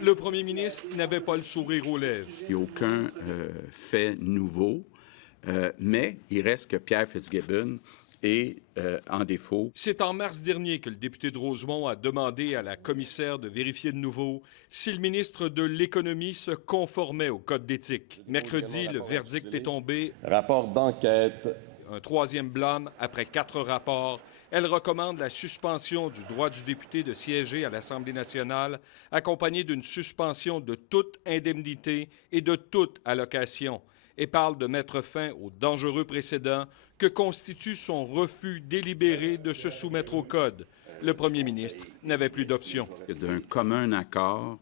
Le premier ministre n'avait pas le sourire aux lèvres. Il n'y a aucun fait nouveau, mais il reste que Pierre Fitzgibbon est en défaut. C'est en mars dernier que le député de Rosemont a demandé à la commissaire de vérifier de nouveau si le ministre de l'Économie se conformait au code d'éthique. Mercredi, le verdict est tombé. Rapport d'enquête. Un troisième blâme après 4 rapports. Elle recommande la suspension du droit du député de siéger à l'Assemblée nationale, accompagnée d'une suspension de toute indemnité et de toute allocation, et parle de mettre fin au dangereux précédent que constitue son refus délibéré de se soumettre au Code. Le premier ministre n'avait plus d'option. D'un commun accord,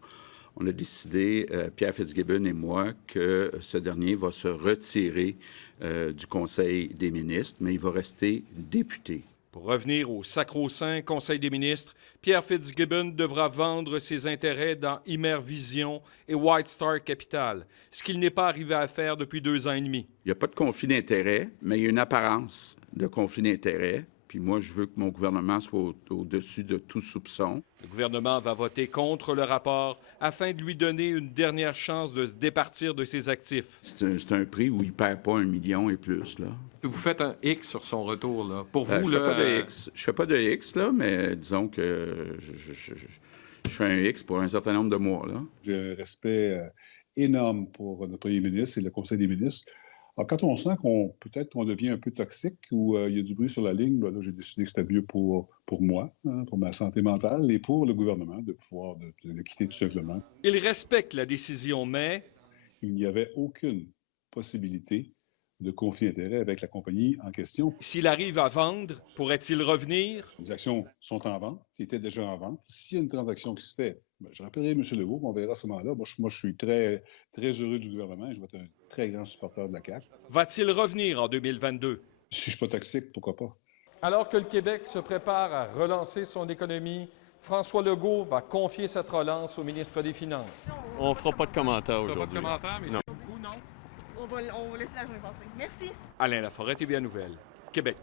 on a décidé, Pierre Fitzgibbon et moi, que ce dernier va se retirer du Conseil des ministres, mais il va rester député. Pour revenir au sacro-saint Conseil des ministres, Pierre Fitzgibbon devra vendre ses intérêts dans Immervision et White Star Capital, ce qu'il n'est pas arrivé à faire depuis 2 ans et demi. Il n'y a pas de conflit d'intérêts, mais il y a une apparence de conflit d'intérêts. Puis moi, je veux que mon gouvernement soit au-dessus de tout soupçon. Le gouvernement va voter contre le rapport afin de lui donner une dernière chance de se départir de ses actifs. C'est un prix où il ne perd pas 1 million et plus, là. Vous faites un X sur son retour, là. Pour vous, je là... fais pas de X, là, mais disons que je fais un X pour un certain nombre de mois, là. J'ai un respect énorme pour notre premier ministre et le Conseil des ministres. Alors, quand on sent peut-être qu'on devient un peu toxique ou il y a du bruit sur la ligne, ben là, j'ai décidé que c'était mieux pour moi, hein, pour ma santé mentale et pour le gouvernement de pouvoir le quitter tout simplement. Il respecte la décision, mais... Il n'y avait aucune possibilité de conflit d'intérêts avec la compagnie en question. S'il arrive à vendre, pourrait-il revenir? Les actions sont en vente, qui étaient déjà en vente. S'il y a une transaction qui se fait, ben, je rappellerai M. Legault, on verra à ce moment-là. Moi, je suis très, très heureux du gouvernement et je vais être un très grand supporter de la CAQ. Va-t-il revenir en 2022? Si je ne suis pas toxique, pourquoi pas? Alors que le Québec se prépare à relancer son économie, François Legault va confier cette relance au ministre des Finances. On ne fera pas de commentaires aujourd'hui. Pas de commentaires, mais c'est beaucoup, non? On va laisser la journée passer. Merci. Alain Laforêt, TVA Nouvelles, Québec.